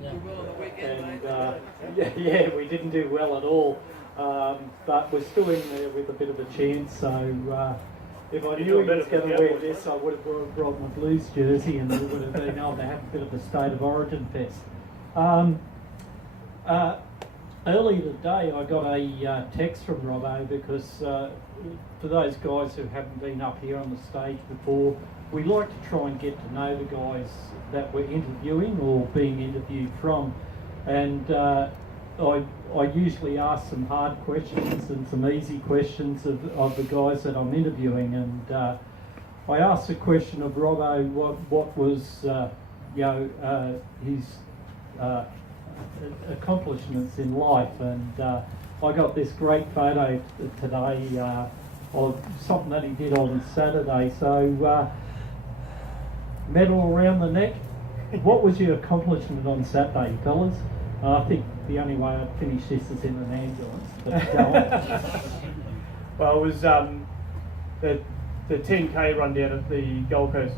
Yeah, we didn't do well at all, but we're still in there with a bit of a chance. So if I knew he was going to wear this, I would have brought my Blues jersey, and we would have been able to have a bit of a State of Origin fest. Earlier today, I got a text from Robbo because for those guys who haven't been up here on the stage before, we like to try and get to know the guys that we're interviewing or being interviewed from. And I usually ask some hard questions and some easy questions of the guys that I'm interviewing. And I asked the question of Robbo what was his accomplishments in life, and I got this great photo today of something that he did on Saturday. So medal around the neck. What was your accomplishment on Saturday, fellas? I think the only way I'd finish this is in an ambulance. But go on. Well, it was the 10K run down at the Gold Coast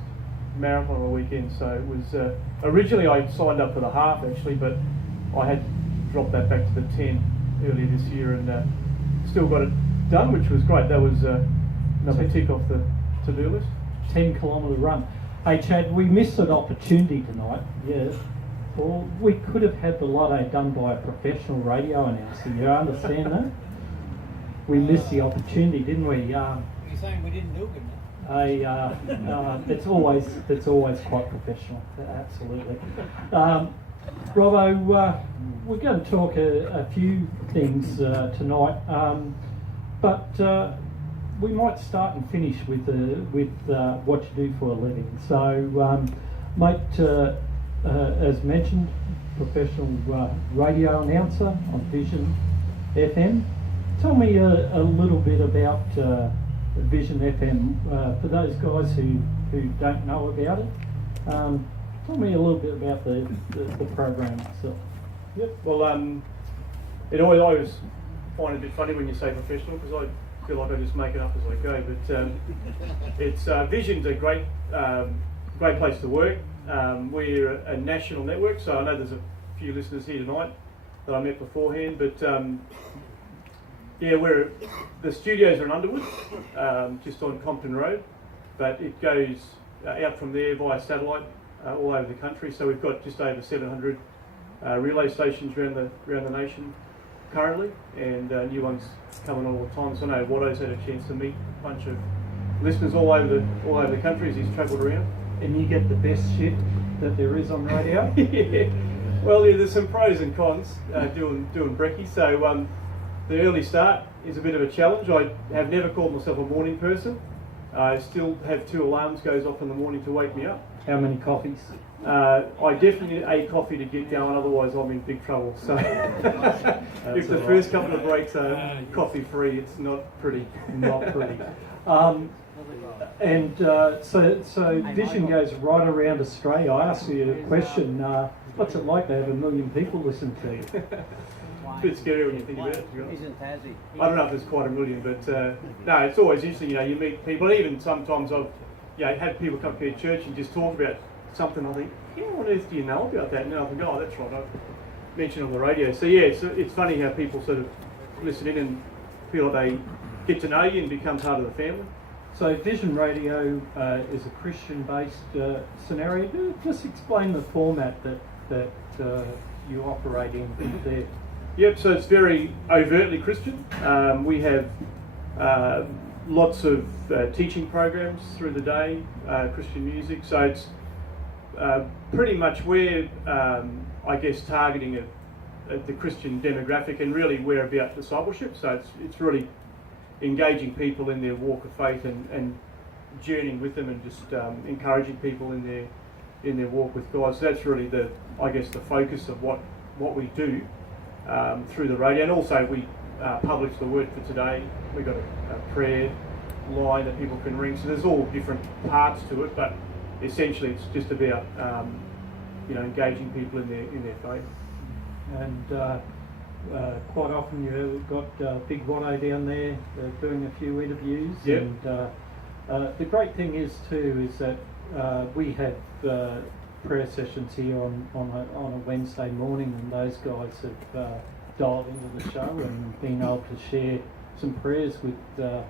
Marathon on the weekend. So it was originally I signed up for the half actually, but I had dropped that back to the 10 earlier this year, and still got it done, which was great. That was another tick off the to-do list. 10-kilometre run. Hey Chad, we missed an opportunity tonight. Yeah. Well, we could have had the lotto done by a professional radio announcer. You understand that? We missed the opportunity, didn't we? You're saying we didn't do good, it's always quite professional. Absolutely. Robbo, we're going to talk a few things tonight, but we might start and finish with what you do for a living. So, mate, as mentioned, professional radio announcer on Vision FM. Tell me a little bit about Vision FM for those guys who don't know about it. Tell me a little bit about the program itself. Yep. Well, I always find it a bit funny when you say professional, because I feel like I just make it up as I go. But it's Vision's a great place to work. We're a national network, so I know there's a few listeners here tonight that I met beforehand. But the studios are in Underwood, just on Compton Road, but it goes out from there via satellite all over the country. So we've got just over 700 relay stations around the nation currently, and new ones coming all the time. So I know Robbos had a chance to meet a bunch of listeners all over the country as he's travelled around. And you get the best shit that there is on radio. Yeah. Well, yeah, there's some pros and cons doing brekkie. So the early start is a bit of a challenge. I have never called myself a morning person. I still have 2 alarms goes off in the morning to wake me up. How many coffees? I definitely need a coffee to get going, otherwise I'm in big trouble. So if the first couple of breaks are coffee free, it's not pretty. Not pretty. So Vision goes right around Australia. I asked you a question. What's it like to have 1 million people listen to you? It's a bit scary when you think about it, to be honest. I don't know if it's quite 1 million, but no, it's always interesting. You meet people. Even sometimes I've had people come to your church and just talk about something. I think, how on earth do you know about that? And then I think, oh, that's right, I've mentioned on the radio. So yeah, it's funny how people sort of listen in and feel like they get to know you and become part of the family. So Vision Radio is a Christian-based scenario. Just explain the format that you operate in there. Yep, so it's very overtly Christian. We have lots of teaching programs through the day, Christian music. So it's pretty much we're, targeting the Christian demographic, and really we're about discipleship. So it's really engaging people in their walk of faith and journeying with them, and just encouraging people in their walk with God. So that's really the focus of what we do through the radio. And also we publish the word for today. We've got a prayer line that people can ring. So there's all different parts to it, but essentially it's just about engaging people in their faith. And quite often you've got Big Watto down there doing a few interviews. Yep. And the great thing is too is that we have prayer sessions here on a Wednesday morning, and those guys have dialed into the show and been able to share some prayers with the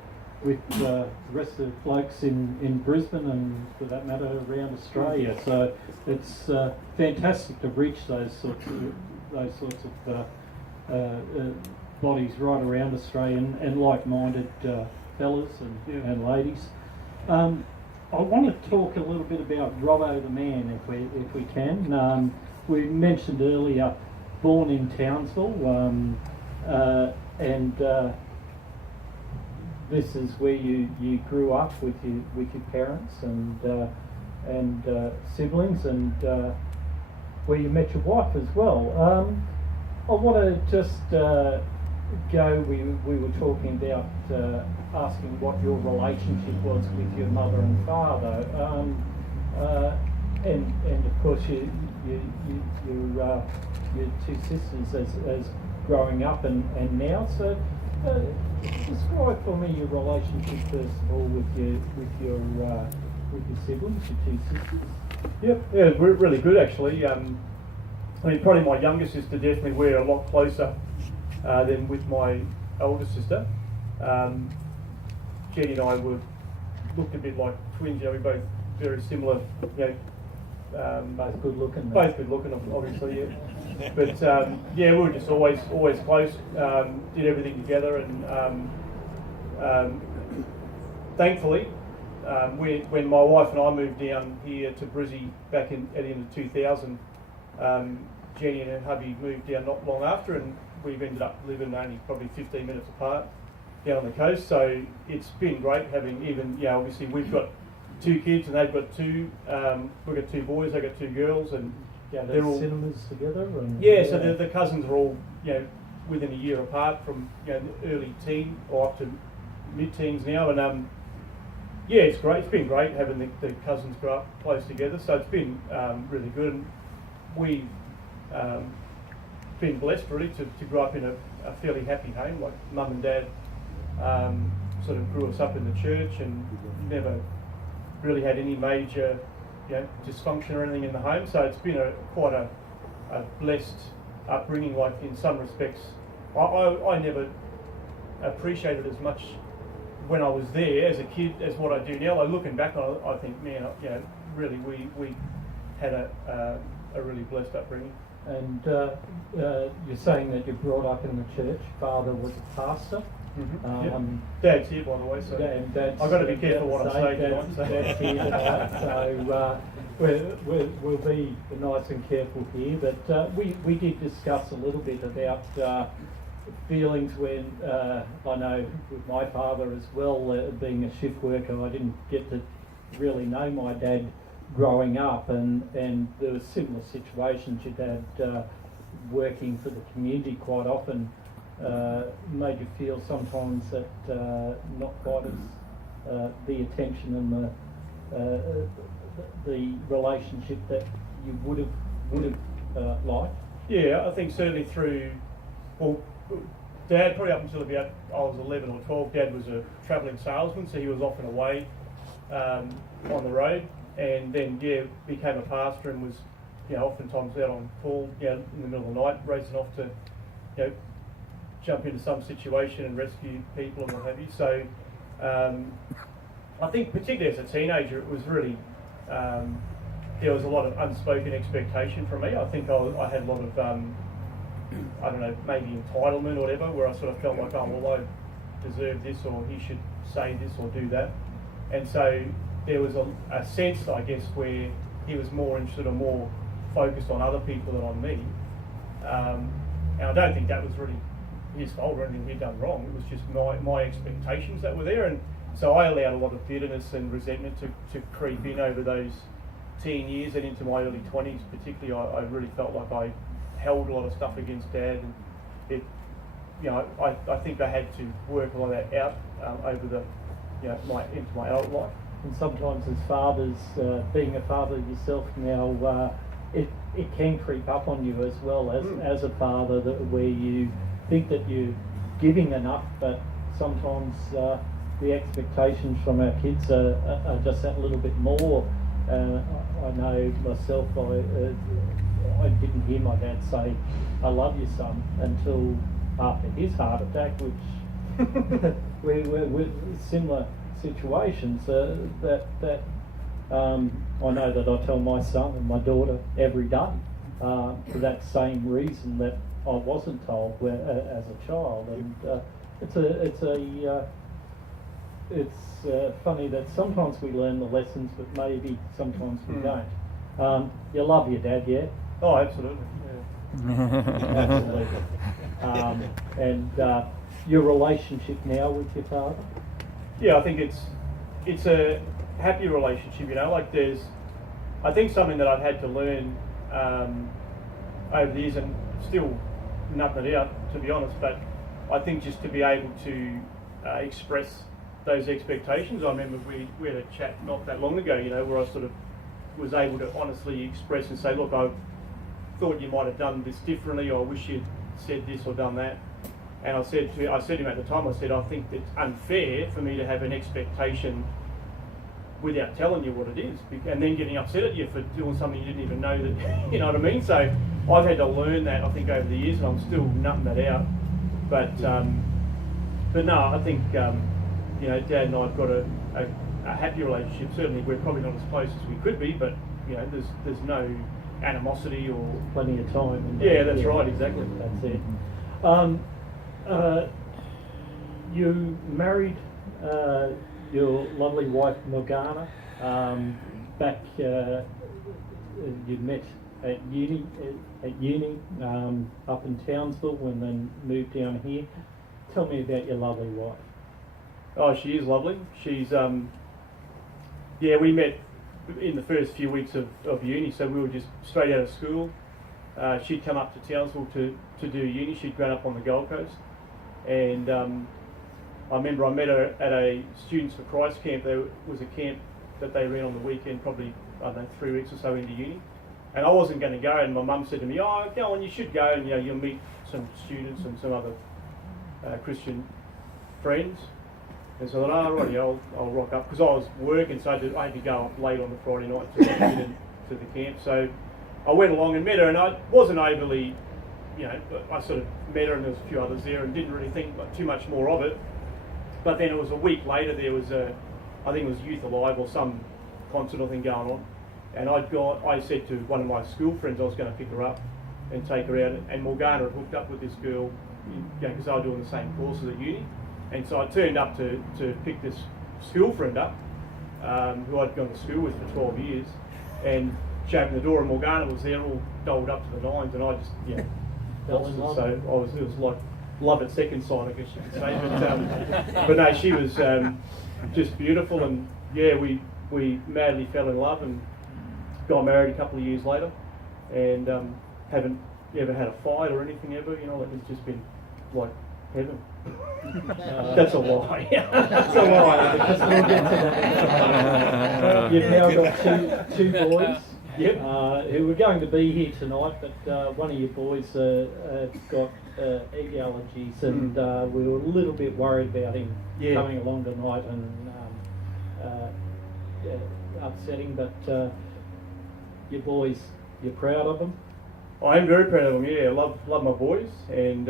rest of the blokes in Brisbane and, for that matter, around Australia. So it's fantastic to reach those sorts of bodies right around Australia and like-minded fellas and ladies. I want to talk a little bit about Robbo the man, if we can. We mentioned earlier, born in Townsville, and this is where you grew up with your parents and siblings, and where you met your wife as well. I want to just we were talking about asking what your relationship was with your mother and father, and of course your two sisters as growing up and now. So describe for me your relationship first of all with your siblings, your two sisters. Yeah, really good actually. I mean, probably my younger sister definitely we're a lot closer than with my older sister. Jenny and I looked a bit like twins. You know, we're both very similar. You know, both good looking. Both good looking, obviously. Yeah. But yeah, we were just always close. Did everything together, and thankfully, when my wife and I moved down here to Brizzy back at the end of 2000. Jenny and her hubby moved down not long after, and we've ended up living only probably 15 minutes apart down on the coast. So it's been great having obviously we've got 2 kids and they've got 2. We've got 2 boys, they've got 2 girls, and they're all cinemas together. And so the cousins are all within a year apart from early teen or up to mid-teens now, and it's great. It's been great having the cousins grow up close together. So it's been really good. And we've been blessed really to grow up in a fairly happy home. Like mum and dad sort of grew us up in the church and never really had any major dysfunction or anything in the home. So it's been quite a blessed upbringing. Like in some respects, I never appreciated as much when I was there as a kid as what I do now. Like looking back on it, I think, man, really we had a really blessed upbringing. And you're saying that you're brought up in the church. Father was a pastor. Mm-hmm. Dad's here, by the way, so I've got to be careful what I say tonight. Dad's here tonight, so we'll be nice and careful here. But we did discuss a little bit about feelings when I know with my father as well, being a shift worker, I didn't get to really know my dad growing up, and there were similar situations. Your dad working for the community quite often made you feel sometimes that not quite as the attention and the relationship that you would have liked. Yeah, I think certainly through Dad, probably up until about I was 11 or 12, Dad was a travelling salesman, so he was often away on the road. And then became a pastor and was oftentimes out on call in the middle of the night, racing off to jump into some situation and rescue people and what have you. So I think particularly as a teenager it was really there was a lot of unspoken expectation from me. I think I had a lot of I don't know, maybe entitlement or whatever, where I sort of felt like, oh well, I deserve this, or he should say this or do that. And so there was a sense, I guess, where he was more interested or more focused on other people than on me. And I don't think that was really his fault or anything he'd done wrong. It was just my expectations that were there. And so I allowed a lot of bitterness and resentment to creep in over those teen years and into my early 20s particularly. I really felt like I held a lot of stuff against Dad. And I think I had to work a lot of that out over the into my adult life. And sometimes as fathers, being a father yourself now, it can creep up on you as well as a father, where you think that you're giving enough, but sometimes the expectations from our kids are just that little bit more. I know myself, I didn't hear my dad say, "I love you, son," until after his heart attack, which we were with similar situations. I know that I tell my son and my daughter every day for that same reason that I wasn't told as a child, and it's funny that sometimes we learn the lessons, but maybe sometimes we don't. You love your dad, yeah? Oh, absolutely. Yeah. Absolutely. And your relationship now with your father? Yeah, I think it's a happy relationship. Like I think something that I've had to learn over the years, and still nutting it out, to be honest. But I think just to be able to express those expectations. I remember we had a chat not that long ago, where I sort of was able to honestly express and say, look, I thought you might have done this differently, or I wish you'd said this or done that. And I said to him at the time, I said, I think it's unfair for me to have an expectation without telling you what it is, and then getting upset at you for doing something you didn't even know that, you know what I mean? So I've had to learn that, I think, over the years, and I'm still nutting that out. But no, I think, Dad and I have got a happy relationship. Certainly we're probably not as close as we could be, but, there's no animosity or... Plenty of time. Yeah, that's right, exactly. That's it. You married your lovely wife Morgana back. You met at uni up in Townsville, and then moved down here. Tell me about your lovely wife. Oh, she is lovely. She's we met in the first few weeks of uni, so we were just straight out of school. She'd come up to Townsville to do uni. She'd grown up on the Gold Coast, and I remember I met her at a Students for Christ camp. There was a camp that they ran on the weekend, probably, 3 weeks or so into uni. And I wasn't going to go, and my mum said to me, "Oh, go on, you should go, and you'll meet some students and some other Christian friends." And so I thought, "Oh, right, I'll rock up," because I was working, so I had to go up late on the Friday night to get to the camp. So I went along and met her, and I wasn't overly, I sort of met her, and there was a few others there, and didn't really think too much more of it. But then it was a week later, there was I think it was Youth Alive or some concert or thing going on, and I said to one of my school friends I was going to pick her up and take her out, and Morgana had hooked up with this girl, because they were doing the same courses at uni, and so I turned up to pick this school friend up, who I'd gone to school with for 12 years, and she opened the door, and Morgana was there all dolled up to the nines, and I just, lost it. So it was like love at second sight, I guess you could say. But no, she was just beautiful, and we madly fell in love and got married a couple of years later, and haven't ever had a fight or anything ever. It's just been like heaven. That's a lie. That's a lie. Because we'll get to that. You've now got two boys. Yep. Who were going to be here tonight, but one of your boys got egg allergies, and we were a little bit worried about him coming along tonight, and upsetting. But your boys, you're proud of them? I am very proud of them. Yeah, I love my boys, and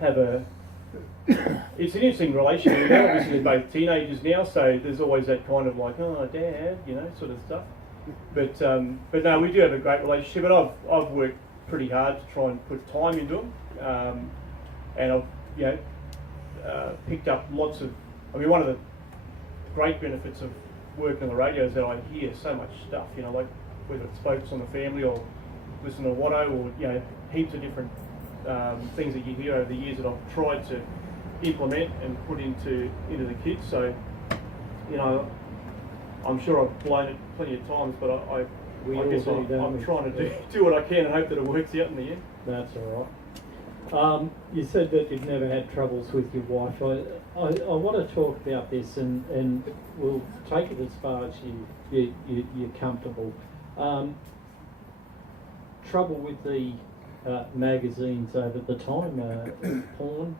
have a. It's an interesting relationship. Obviously, they're both teenagers now, so there's always that kind of like, "Oh, Dad," sort of stuff. But no, we do have a great relationship, and I've worked pretty hard to try and put time into them, and I've picked up lots of. One of the great benefits of working on the radio is that I hear so much stuff, like whether it's Focus on the Family or listen to Watto, or heaps of different things that you hear over the years that I've tried to implement and put into the kids. So I'm sure I've blown it plenty of times, but I guess I'm trying to do what I can and hope that it works out in the end. That's all right. You said that you've never had troubles with your wife. I want to talk about this, and we'll take it as far as you're comfortable. Trouble with the magazines over the time, porn.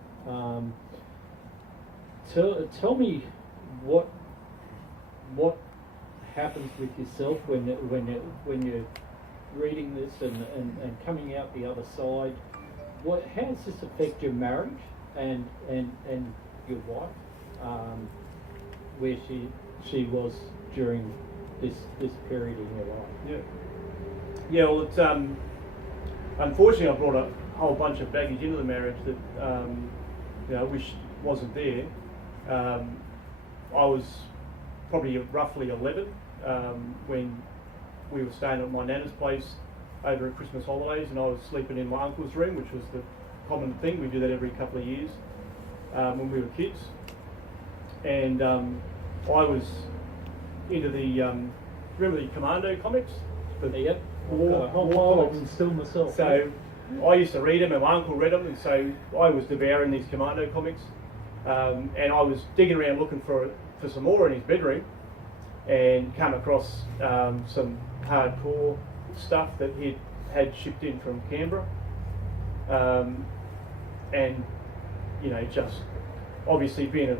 Tell me what happens with yourself when you're reading this and coming out the other side? How does this affect your marriage and your wife, where she was during this period in your life? Yeah. Well, it's unfortunately I brought a whole bunch of baggage into the marriage that I wish wasn't there. I was probably roughly 11 when we were staying at my nana's place over at Christmas holidays, and I was sleeping in my uncle's room, which was the common thing. We do that every couple of years when we were kids. And I was into the remember the Commando comics? Yep. War I've comics. still myself. So I used to read them, and my uncle read them, and so I was devouring these Commando comics. And I was digging around looking for some more in his bedroom, and come across some hardcore stuff that he had shipped in from Canberra, and just obviously being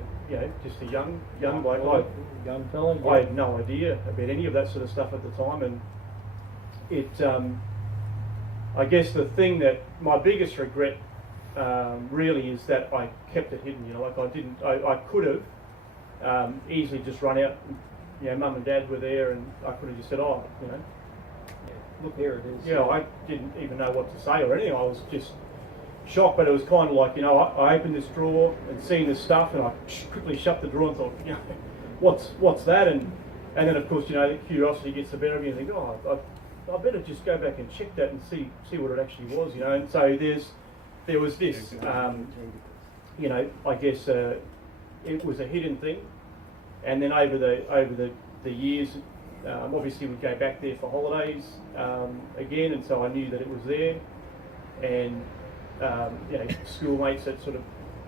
just a young bloke, young fella. I had no idea about any of that sort of stuff at the time, and it I guess the thing that my biggest regret really is that I kept it hidden. I could have easily just run out. Mum and Dad were there, and I could have just said, look, here it is. I didn't even know what to say or anything. I was just shocked, but it was kind of like, I opened this drawer and seen this stuff, and I quickly shut the drawer and thought, what's that? And then of course, the curiosity gets the better of you, and you think, I better just go back and check that and see what it actually was, And so there was this, I guess it was a hidden thing. And then over the years, obviously we'd go back there for holidays again, and so I knew that it was there. And schoolmates that sort of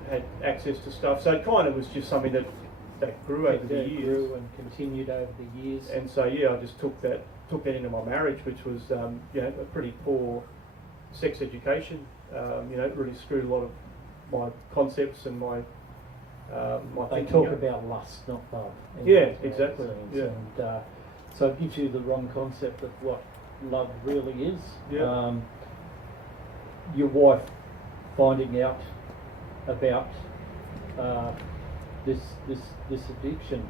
had access to stuff. So it kind of was just something that grew over the years. Grew and continued over the years. And so I just took that into my marriage, which was a pretty poor sex education. It really screwed a lot of my concepts and my they talk about lust, not love. Yeah, exactly. Yeah. And so it gives you the wrong concept of what love really is. Yeah. Your wife finding out about this addiction,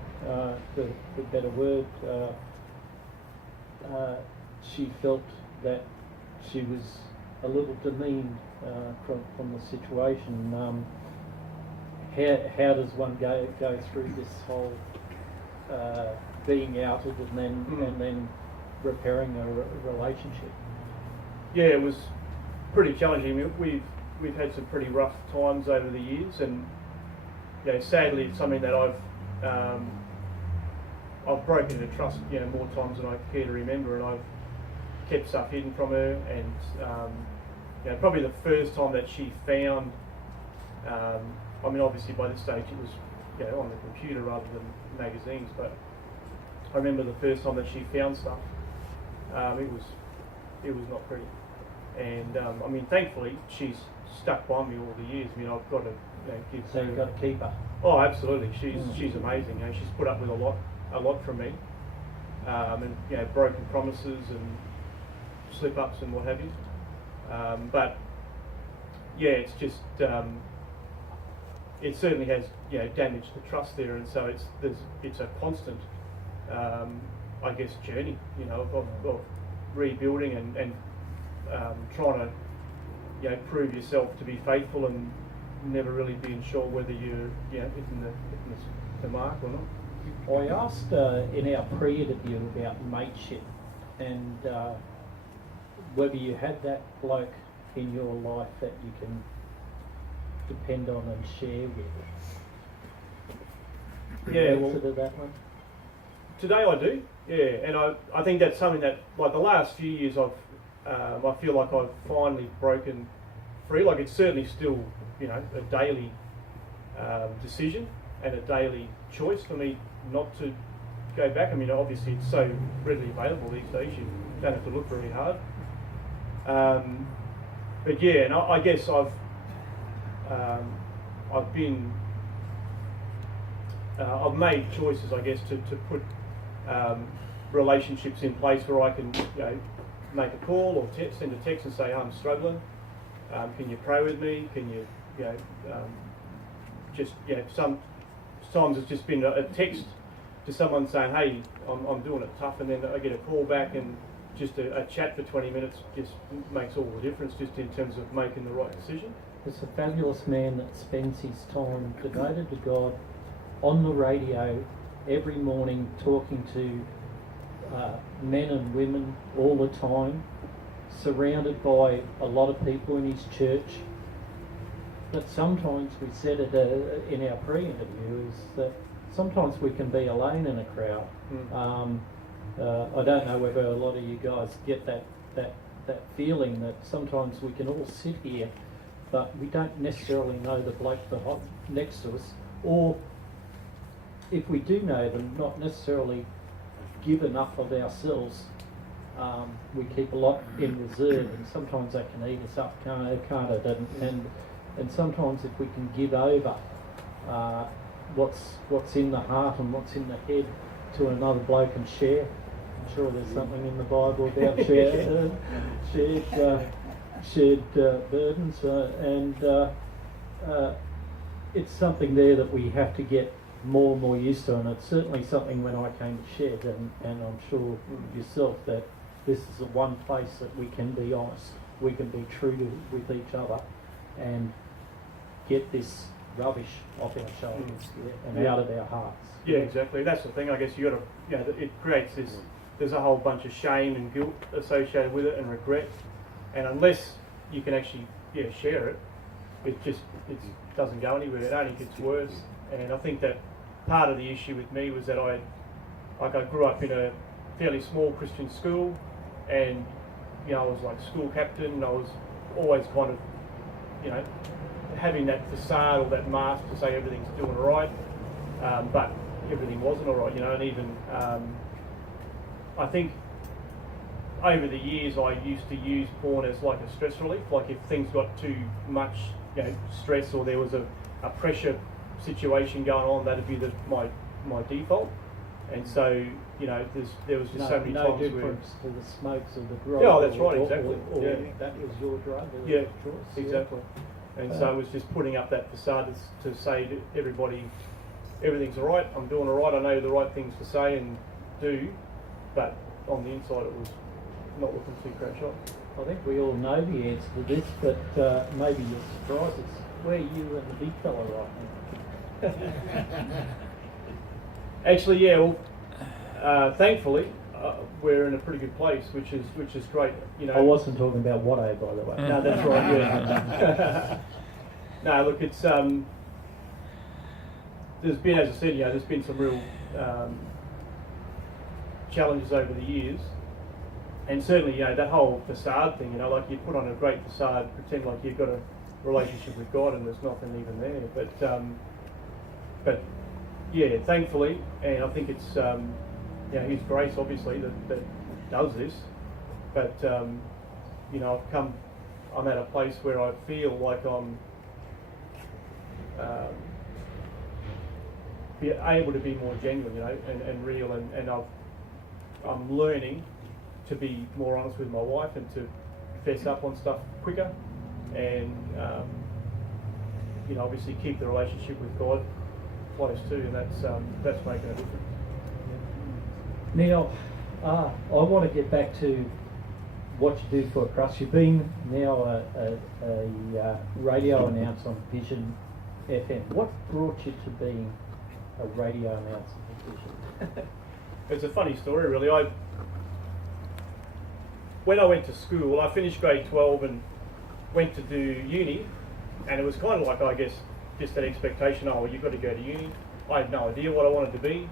the better word, she felt that she was a little demeaned from the situation. How does one go through this whole being outed and then repairing a relationship? Yeah, it was pretty challenging. I mean, we've had some pretty rough times over the years, and sadly, it's something that I've broken into trust more times than I care to remember, and I've kept stuff hidden from her. And probably the first time that she found. I mean, obviously by this stage it was on the computer rather than magazines, but I remember the first time that she found stuff, it was not pretty. And I mean, thankfully she's stuck by me all the years. I mean, I've got to give. So you've got to keep her. Oh, absolutely. She's amazing. She's put up with a lot from me, and broken promises and slip ups and what have you. But it's just. It certainly has damaged the trust there, and so it's a constant I guess journey of rebuilding and trying to prove yourself to be faithful and never really being sure whether you're hitting the mark or not. I asked in our pre-interview about mateship and whether you had that bloke in your life that you can depend on and share with. Yeah, well, to that one. Today I do, and I think that's something that, like the last few years, I feel like I've finally broken free. Like it's certainly still, a daily decision and a daily choice for me not to go back. I mean, obviously it's so readily available these days; you don't have to look very hard. But yeah, and I guess I've made choices, I guess, to put relationships in place where I can, make a call or send a text and say, I'm struggling. Can you pray with me? Can you, sometimes it's just been a text to someone saying, hey, I'm doing it tough, and then I get a call back, and just a chat for 20 minutes just makes all the difference just in terms of making the right decision. There's a fabulous man that spends his time devoted to God on the radio every morning, talking to men and women all the time, surrounded by a lot of people in his church. But sometimes we said it in our pre-interview is that sometimes we can be alone in a crowd. I don't know whether a lot of you guys get that feeling that sometimes we can all sit here, but we don't necessarily know the bloke next to us, or if we do know them, not necessarily give enough of ourselves. We keep a lot in reserve, and sometimes that can eat us up, can't it? And sometimes if we can give over what's in the heart and what's in the head to another bloke and share. I'm sure there's something in the Bible about shared burdens, and it's something there that we have to get more and more used to, and it's certainly something when I came to Shed, and I'm sure yourself, that this is the one place that we can be honest, we can be true with each other, and get this rubbish off our shoulders and out of our hearts. Yeah, exactly. That's the thing. I guess you got to, it creates this. There's a whole bunch of shame and guilt associated with it, and regret. And unless you can actually, share it, it doesn't go anywhere. It only gets worse. And I think that part of the issue with me was that I grew up in a fairly small Christian school, and I was like school captain, and I was always kind of, having that facade or that mask to say everything's doing all right, but everything wasn't all right, and even I think over the years I used to use porn as like a stress relief, like if things got too much stress, or there was a pressure situation going on, that'd be my default. And so there was just so many times where... No difference to the smokes of the drug. Yeah, that's right, exactly. Or that was your drug. Yeah, exactly. And so it was just putting up that facade to say to everybody, everything's all right, I'm doing all right, I know the right things to say and do, but on the inside it was not looking too crash on. I think we all know the answer to this, but maybe you're surprised. It's where you and the big fella right now. Actually, thankfully, we're in a pretty good place, which is great. I wasn't talking about Watto, by the way. No, that's right. Yeah. No, look, it's there's been, as I said, there's been some real challenges over the years, and certainly, that whole facade thing. Like you put on a great facade, pretend like you've got a relationship with God, and there's nothing even there. But yeah, thankfully, and I think it's His grace, obviously, that does this. But I'm at a place where I feel like I'm able to be more genuine, and real, and I'm learning to be more honest with my wife and to fess up on stuff quicker, and obviously keep the relationship with God close too, and that's making a difference. Now, I want to get back to what you do for Crust. You've been now a radio announcer on Vision FM. What brought you to being a radio announcer on Vision? It's a funny story, really. When I went to school, I finished grade 12 and went to do uni, and it was kind of like, I guess, just that expectation, you've got to go to uni. I had no idea what I wanted to be.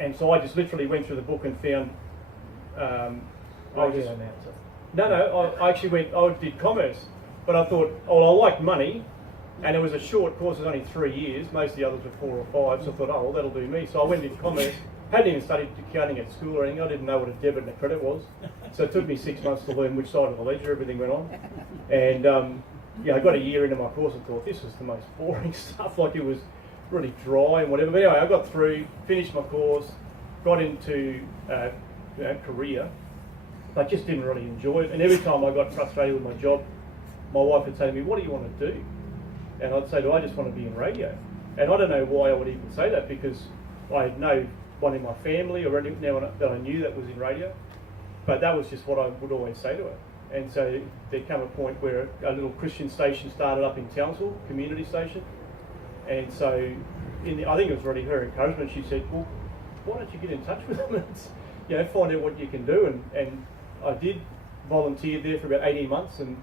And so I just literally went through the book and found... radio announcer. No, I actually I did commerce, but I thought, I like money, and it was a short course, it was only 3 years, most of the others were 4 or 5, so I thought, that'll do me. So I went into commerce, hadn't even studied accounting at school or anything, I didn't know what a debit and a credit was, so it took me 6 months to learn which side of the ledger everything went on, and I got a year into my course and thought, this was the most boring stuff, like it was really dry and whatever. But anyway, I got through, finished my course, got into career, but just didn't really enjoy it. And every time I got frustrated with my job, my wife would say to me, "What do you want to do?" And I'd say, "I just want to be in radio." And I don't know why I would even say that, because I had no one in my family or anyone that I knew that was in radio. But that was just what I would always say to her. And so there came a point where a little Christian station started up in Townsville, community station. And so I think it was really her encouragement. She said, "Well, why don't you get in touch with them and find out what you can do?" And I did, volunteered there for about 18 months and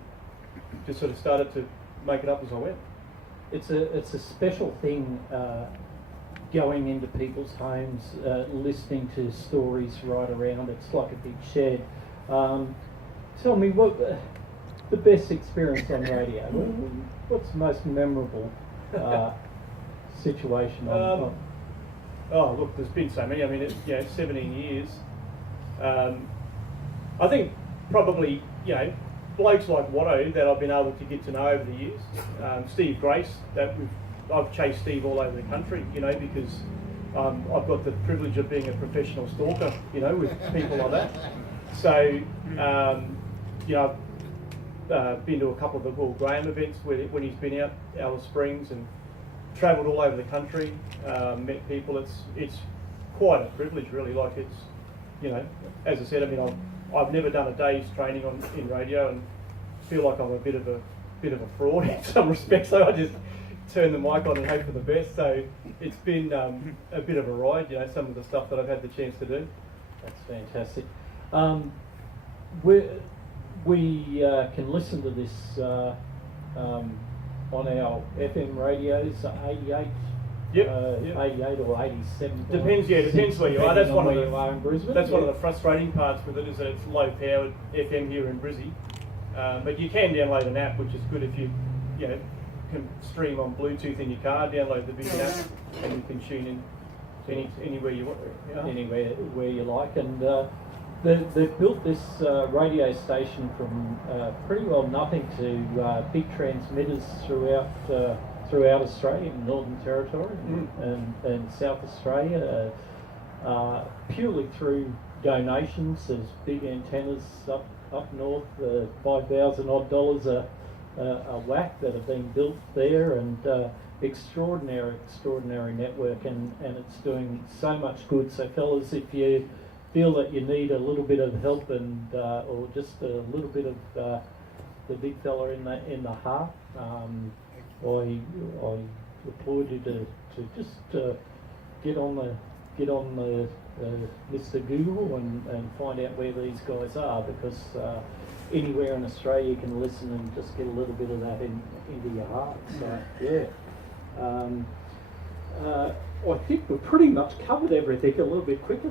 just sort of started to make it up as I went. It's a special thing, going into people's homes, listening to stories right around. It's like a big shed. Tell me, what the best experience on radio? What's the most memorable situation on? Oh, look, there's been so many. I mean, 17 years. I think probably, blokes like Watto that I've been able to get to know over the years. Steve Grace, I've chased Steve all over the country, because I've got the privilege of being a professional stalker, with people like that. So, I've been to a couple of the Will Graham events when he's been out Alice Springs, and travelled all over the country, met people. It's quite a privilege, really. Like, it's, as I said, I mean, I've never done a day's training in radio, and feel like I'm a bit of a fraud in some respects. So I just turn the mic on and hope for the best. So it's been a bit of a ride, some of the stuff that I've had the chance to do. That's fantastic. We can listen to this on our FM radios, 88. Yep. 88 or 87. Depends where you are. That's one of the, you are in Brisbane. That's one of the frustrating parts with it, is that it's low powered FM here in Brizzy. But you can download an app, which is good if you can stream on Bluetooth in your car. Download the big app, and you can tune in anywhere you want. Anywhere where you like. And they've built this radio station from pretty well nothing to big transmitters throughout Australia, Northern Territory and South Australia, purely through donations. There's big antennas up north, $5,000 odd a whack, that have been built there, and extraordinary network, and it's doing so much good. So fellas, if you feel that you need a little bit of help and or just a little bit of the big fella in the heart, I applaud you to just get on the Mr. Google and find out where these guys are, because anywhere in Australia you can listen and just get a little bit of that into your heart. So yeah, I think we've pretty much covered everything a little bit quicker.